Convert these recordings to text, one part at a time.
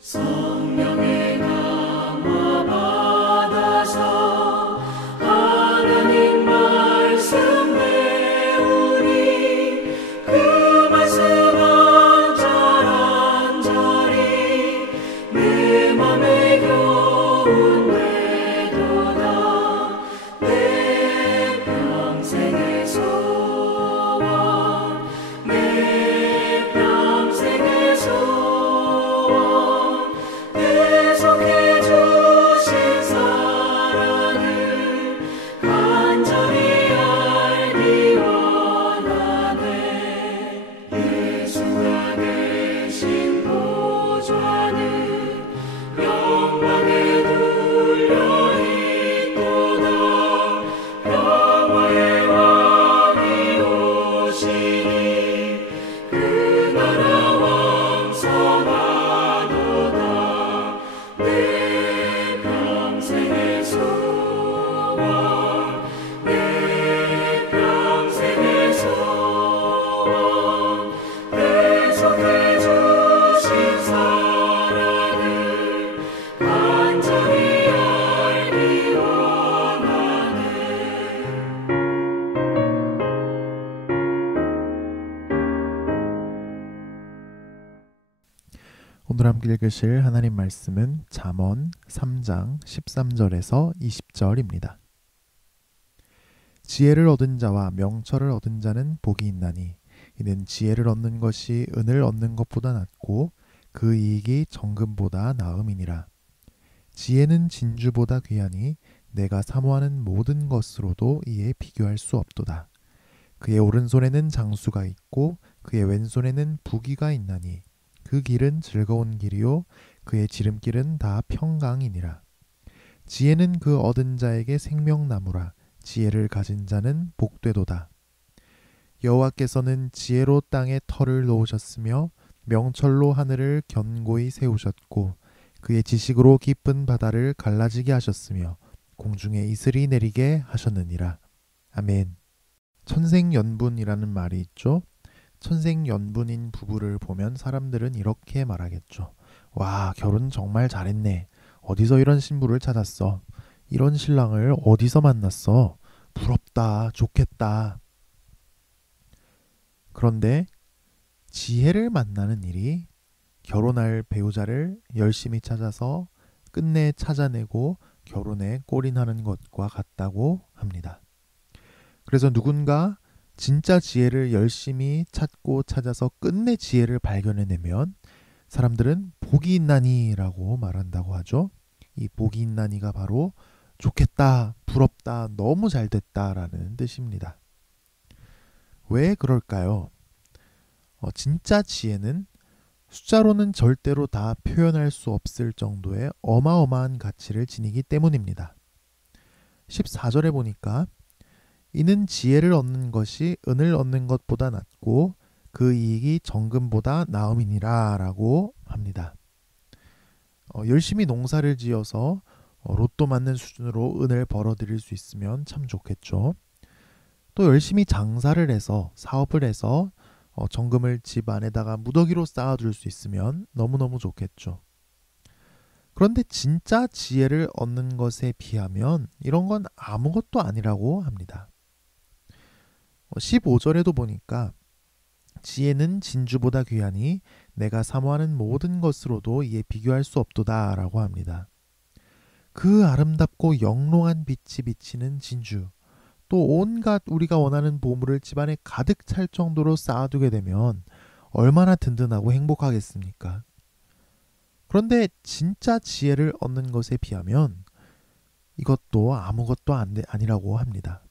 성령의 감화 받아서 하나님 말씀 배우니 그 말씀 한절한절이 내 맘에 교훈 되도다. 내 평생의 소원, 내 평생의 소원, 계속해 주신 사랑을 간절히 알기 원하네. 예수가 계신 보좌는 영광에 둘려 있도다. 평화의 왕이 오시니 그 나라 왕성하도다. 내 평생의 소원, 내 평생의 소원, 계속해 주신 사랑을 간절히 알기 원하네. 오늘 함께 읽으실 하나님 말씀은 잠언 3장 13절에서 20절입니다. 지혜를 얻은 자와 명철을 얻은 자는 복이 있나니 이는 지혜를 얻는 것이 은을 얻는 것보다 낫고 그 이익이 정금보다 나음이니라. 지혜는 진주보다 귀하니 내가 사모하는 모든 것으로도 이에 비교할 수 없도다. 그의 오른손에는 장수가 있고 그의 왼손에는 부귀가 있나니 그 길은 즐거운 길이요 그의 지름길은 다 평강이니라. 지혜는 그 얻은 자에게 생명나무라. 지혜를 가진 자는 복되도다. 여호와께서는 지혜로 땅에 터를 놓으셨으며 명철로 하늘을 견고히 세우셨고 그의 지식으로 깊은 바다를 갈라지게 하셨으며 공중에 이슬이 내리게 하셨느니라. 아멘. 천생연분이라는 말이 있죠. 천생연분인 부부를 보면 사람들은 이렇게 말하겠죠. 와, 결혼 정말 잘했네. 어디서 이런 신부를 찾았어? 이런 신랑을 어디서 만났어? 부럽다, 좋겠다. 그런데 지혜를 만나는 일이 결혼할 배우자를 열심히 찾아서 끝내 찾아내고 결혼에 골인하는 것과 같다고 합니다. 그래서 누군가 진짜 지혜를 열심히 찾고 찾아서 끝내 지혜를 발견해내면 사람들은 복이 있나니라고 말한다고 하죠. 이 복이 있나니가 바로 좋겠다, 부럽다, 너무 잘됐다라는 뜻입니다. 왜 그럴까요? 진짜 지혜는 숫자로는 절대로 다 표현할 수 없을 정도의 어마어마한 가치를 지니기 때문입니다. 14절에 보니까 이는 지혜를 얻는 것이 은을 얻는 것보다 낫고 그 이익이 정금보다 나음이니라 라고 합니다. 열심히 농사를 지어서 로또 맞는 수준으로 은을 벌어들일 수 있으면 참 좋겠죠. 또 열심히 장사를 해서 사업을 해서 정금을 집 안에다가 무더기로 쌓아둘 수 있으면 너무너무 좋겠죠. 그런데 진짜 지혜를 얻는 것에 비하면 이런 건 아무것도 아니라고 합니다. 15절에도 보니까 지혜는 진주보다 귀하니 내가 사모하는 모든 것으로도 이에 비교할 수 없도다 라고 합니다. 그 아름답고 영롱한 빛이 비치는 진주, 또 온갖 우리가 원하는 보물을 집안에 가득 찰 정도로 쌓아두게 되면 얼마나 든든하고 행복하겠습니까? 그런데 진짜 지혜를 얻는 것에 비하면 이것도 아무것도 아니라고 합니다.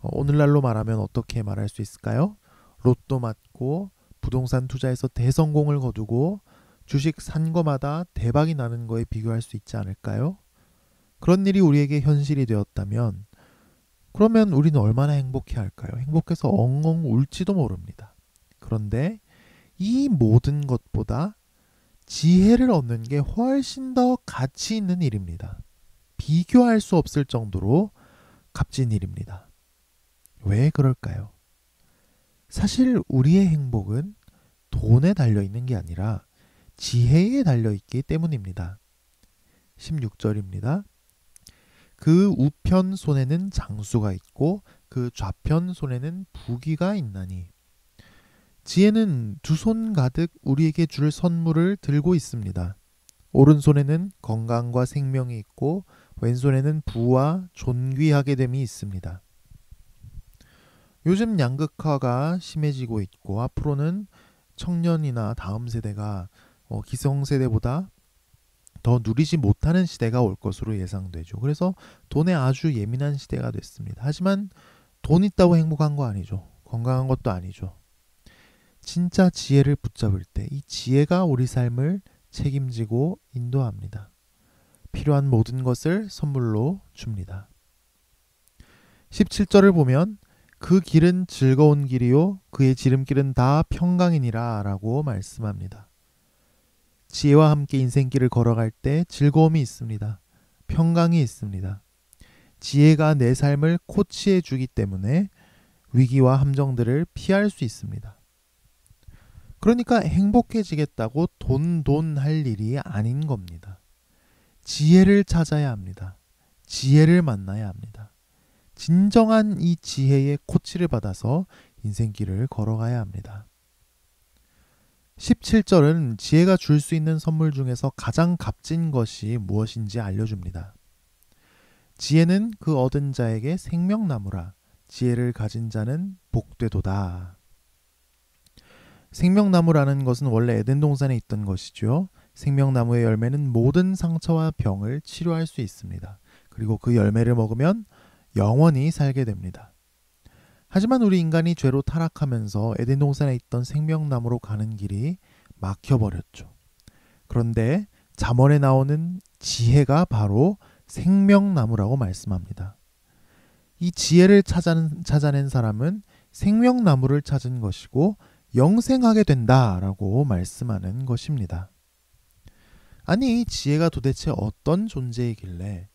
오늘날로 말하면 어떻게 말할 수 있을까요? 로또 맞고 부동산 투자에서 대성공을 거두고 주식 산 거마다 대박이 나는 거에 비교할 수 있지 않을까요? 그런 일이 우리에게 현실이 되었다면 그러면 우리는 얼마나 행복해할까요? 행복해서 엉엉 울지도 모릅니다. 그런데 이 모든 것보다 지혜를 얻는 게 훨씬 더 가치 있는 일입니다. 비교할 수 없을 정도로 값진 일입니다. 왜 그럴까요? 사실 우리의 행복은 돈에 달려 있는 게 아니라 지혜에 달려있기 때문입니다. 16절입니다. 그 우편 손에는 장수가 있고 그 좌편 손에는 부귀가 있나니. 지혜는 두 손 가득 우리에게 줄 선물을 들고 있습니다. 오른손에는 건강과 생명이 있고 왼손에는 부와 존귀하게 됨이 있습니다. 요즘 양극화가 심해지고 있고 앞으로는 청년이나 다음 세대가 기성세대보다 더 누리지 못하는 시대가 올 것으로 예상되죠. 그래서 돈에 아주 예민한 시대가 됐습니다. 하지만 돈 있다고 행복한 거 아니죠. 건강한 것도 아니죠. 진짜 지혜를 붙잡을 때 이 지혜가 우리 삶을 책임지고 인도합니다. 필요한 모든 것을 선물로 줍니다. 17절을 보면 그 길은 즐거운 길이요 그의 지름길은 다 평강이니라 라고 말씀합니다. 지혜와 함께 인생길을 걸어갈 때 즐거움이 있습니다. 평강이 있습니다. 지혜가 내 삶을 코치해 주기 때문에 위기와 함정들을 피할 수 있습니다. 그러니까 행복해지겠다고 돈 할 일이 아닌 겁니다. 지혜를 찾아야 합니다. 지혜를 만나야 합니다. 진정한 이 지혜의 코치를 받아서 인생길을 걸어가야 합니다. 17절은 지혜가 줄 수 있는 선물 중에서 가장 값진 것이 무엇인지 알려줍니다. 지혜는 그 얻은 자에게 생명나무라. 지혜를 가진 자는 복되도다. 생명나무라는 것은 원래 에덴 동산에 있던 것이죠. 생명나무의 열매는 모든 상처와 병을 치료할 수 있습니다. 그리고 그 열매를 먹으면 영원히 살게 됩니다. 하지만 우리 인간이 죄로 타락하면서 에덴 동산에 있던 생명나무로 가는 길이 막혀버렸죠. 그런데 잠언에 나오는 지혜가 바로 생명나무라고 말씀합니다. 이 지혜를 찾아낸 사람은 생명나무를 찾은 것이고 영생하게 된다라고 말씀하는 것입니다. 아니, 이 지혜가 도대체 어떤 존재이길래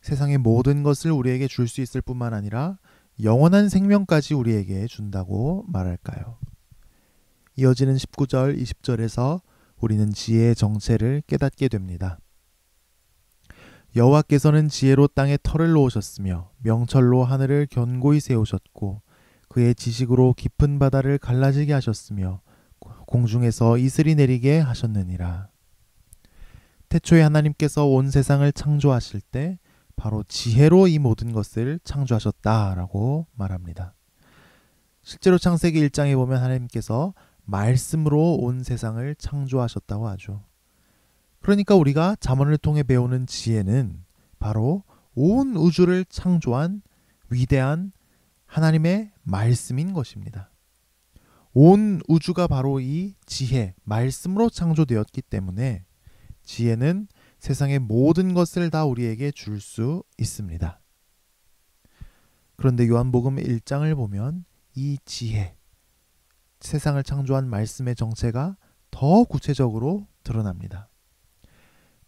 세상의 모든 것을 우리에게 줄 수 있을 뿐만 아니라 영원한 생명까지 우리에게 준다고 말할까요? 이어지는 19절, 20절에서 우리는 지혜의 정체를 깨닫게 됩니다. 여호와께서는 지혜로 땅에 털을 놓으셨으며 명철로 하늘을 견고히 세우셨고 그의 지식으로 깊은 바다를 갈라지게 하셨으며 공중에서 이슬이 내리게 하셨느니라. 태초에 하나님께서 온 세상을 창조하실 때 바로 지혜로 이 모든 것을 창조하셨다라고 말합니다. 실제로 창세기 1장에 보면 하나님께서 말씀으로 온 세상을 창조하셨다고 하죠. 그러니까 우리가 잠언을 통해 배우는 지혜는 바로 온 우주를 창조한 위대한 하나님의 말씀인 것입니다. 온 우주가 바로 이 지혜, 말씀으로 창조되었기 때문에 지혜는 세상의 모든 것을 다 우리에게 줄 수 있습니다. 그런데 요한복음 1장을 보면 이 지혜, 세상을 창조한 말씀의 정체가 더 구체적으로 드러납니다.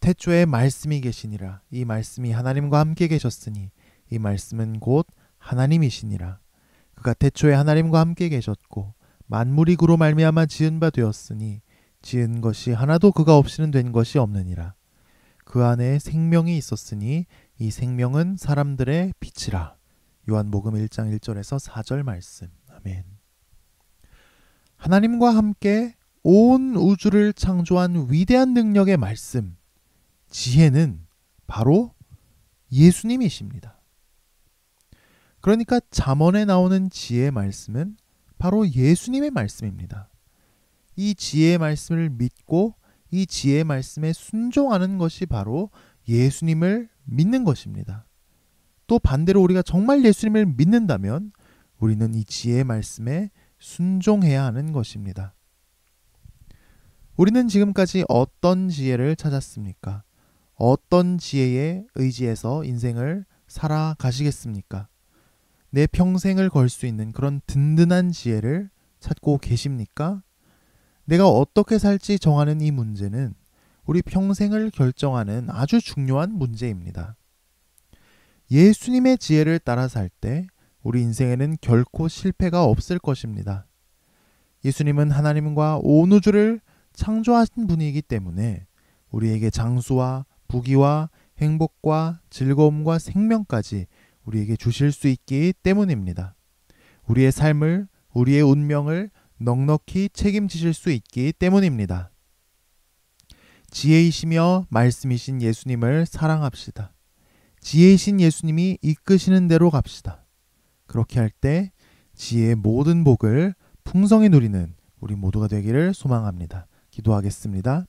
태초에 말씀이 계시니라. 이 말씀이 하나님과 함께 계셨으니 이 말씀은 곧 하나님이시니라. 그가 태초에 하나님과 함께 계셨고 만물이 그로 말미암아 지은 바 되었으니 지은 것이 하나도 그가 없이는 된 것이 없느니라. 그 안에 생명이 있었으니 이 생명은 사람들의 빛이라. 요한복음 1장 1절에서 4절 말씀. 아멘. 하나님과 함께 온 우주를 창조한 위대한 능력의 말씀, 지혜는 바로 예수님이십니다. 그러니까 잠언에 나오는 지혜의 말씀은 바로 예수님의 말씀입니다. 이 지혜의 말씀을 믿고 이 지혜의 말씀에 순종하는 것이 바로 예수님을 믿는 것입니다. 또 반대로 우리가 정말 예수님을 믿는다면 우리는 이 지혜의 말씀에 순종해야 하는 것입니다. 우리는 지금까지 어떤 지혜를 찾았습니까? 어떤 지혜에 의지해서 인생을 살아가시겠습니까? 내 평생을 걸 수 있는 그런 든든한 지혜를 찾고 계십니까? 내가 어떻게 살지 정하는 이 문제는 우리 평생을 결정하는 아주 중요한 문제입니다. 예수님의 지혜를 따라 살 때 우리 인생에는 결코 실패가 없을 것입니다. 예수님은 하나님과 온 우주를 창조하신 분이기 때문에 우리에게 장수와 부귀와 행복과 즐거움과 생명까지 우리에게 주실 수 있기 때문입니다. 우리의 삶을, 우리의 운명을 넉넉히 책임지실 수 있기 때문입니다. 지혜이시며 말씀이신 예수님을 사랑합시다. 지혜이신 예수님이 이끄시는 대로 갑시다. 그렇게 할 때 지혜의 모든 복을 풍성히 누리는 우리 모두가 되기를 소망합니다. 기도하겠습니다.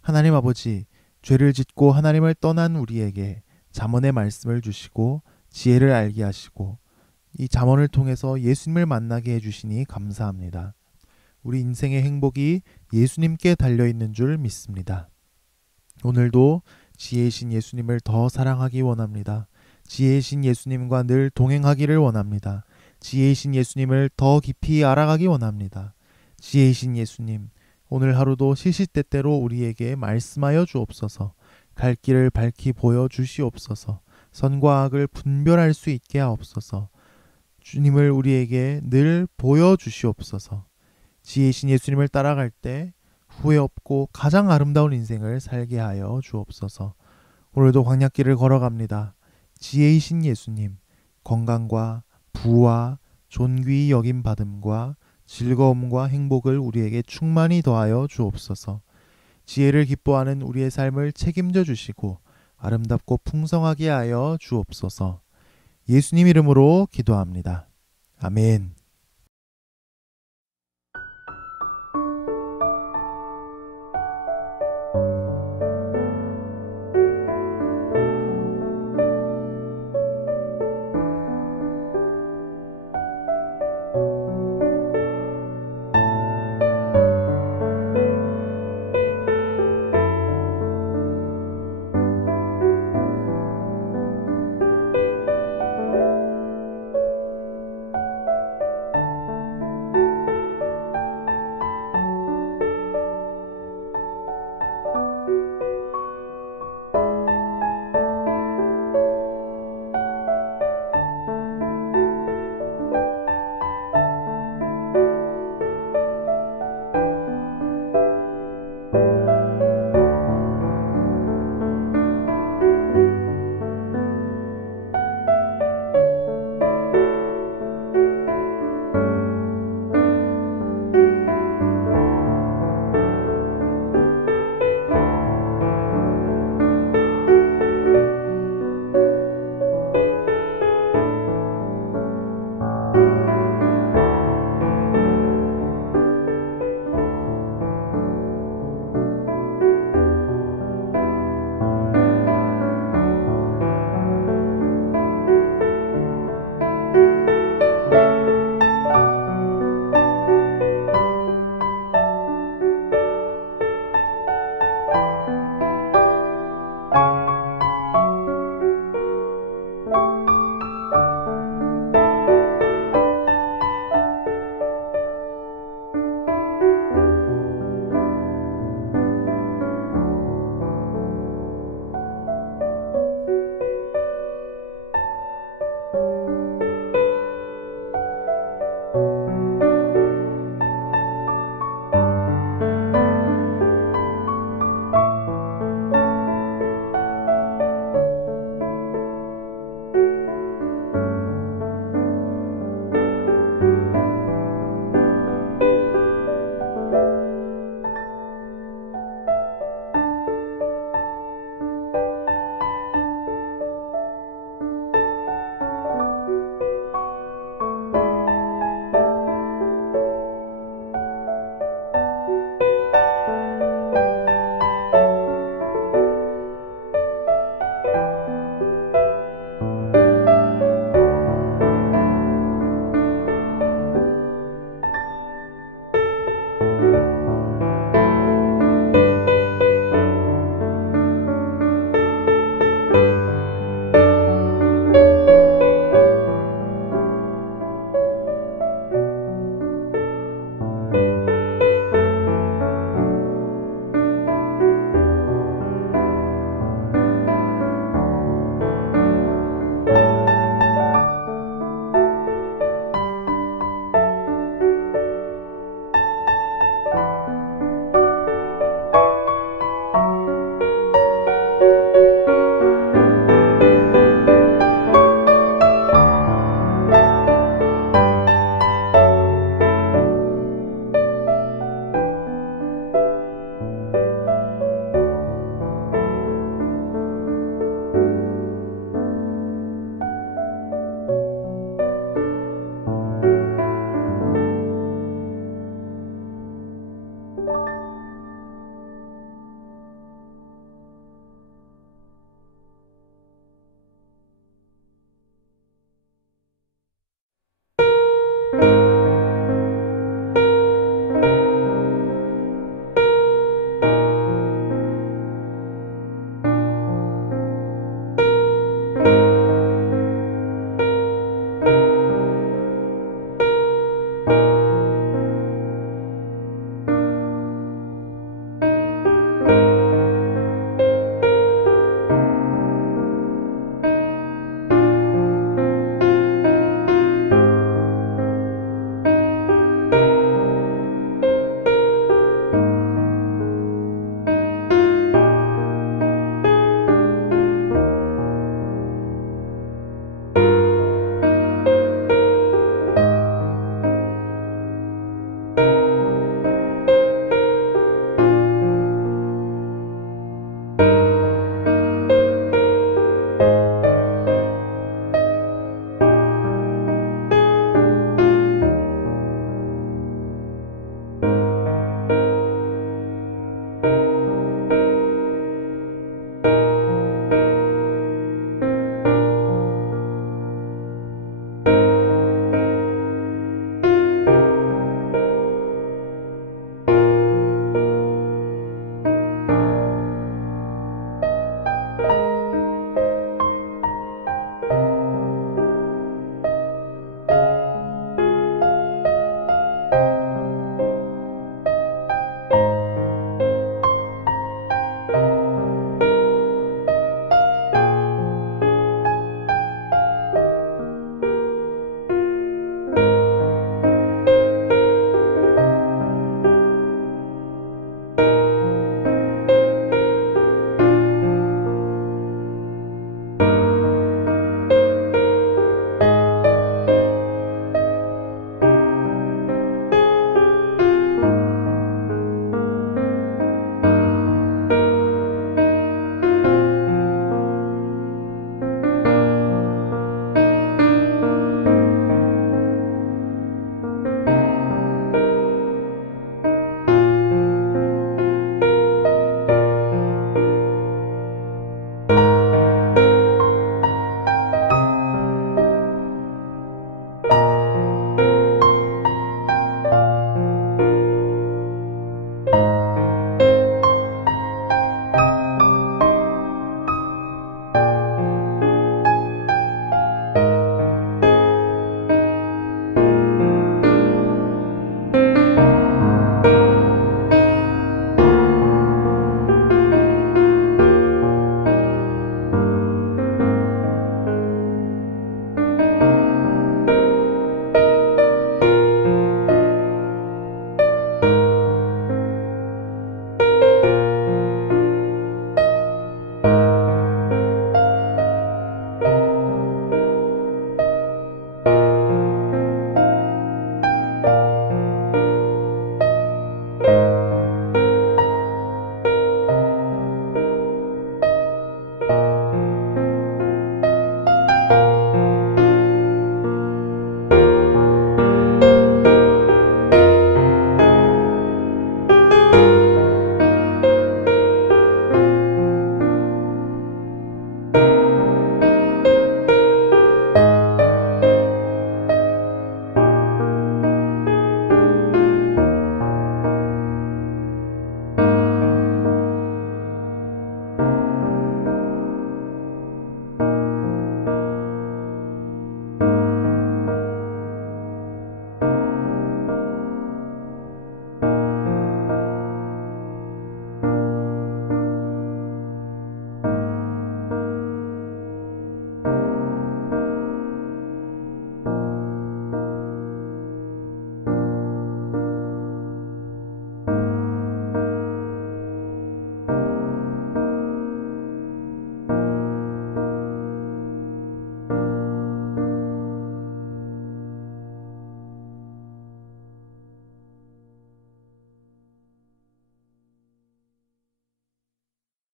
하나님 아버지, 죄를 짓고 하나님을 떠난 우리에게 잠언의 말씀을 주시고 지혜를 알게 하시고 이 잠언을 통해서 예수님을 만나게 해주시니 감사합니다. 우리 인생의 행복이 예수님께 달려있는 줄 믿습니다. 오늘도 지혜이신 예수님을 더 사랑하기 원합니다. 지혜이신 예수님과 늘 동행하기를 원합니다. 지혜이신 예수님을 더 깊이 알아가기 원합니다. 지혜이신 예수님, 오늘 하루도 시시때때로 우리에게 말씀하여 주옵소서. 갈 길을 밝히 보여 주시옵소서. 선과 악을 분별할 수 있게 하옵소서. 주님을 우리에게 늘 보여 주시옵소서. 지혜이신 예수님을 따라갈 때 후회 없고 가장 아름다운 인생을 살게 하여 주옵소서. 오늘도 광야길을 걸어갑니다. 지혜이신 예수님, 건강과 부와 존귀히 여김 받음과 즐거움과 행복을 우리에게 충만히 더하여 주옵소서. 지혜를 기뻐하는 우리의 삶을 책임져 주시고 아름답고 풍성하게 하여 주옵소서. 예수님 이름으로 기도합니다. 아멘.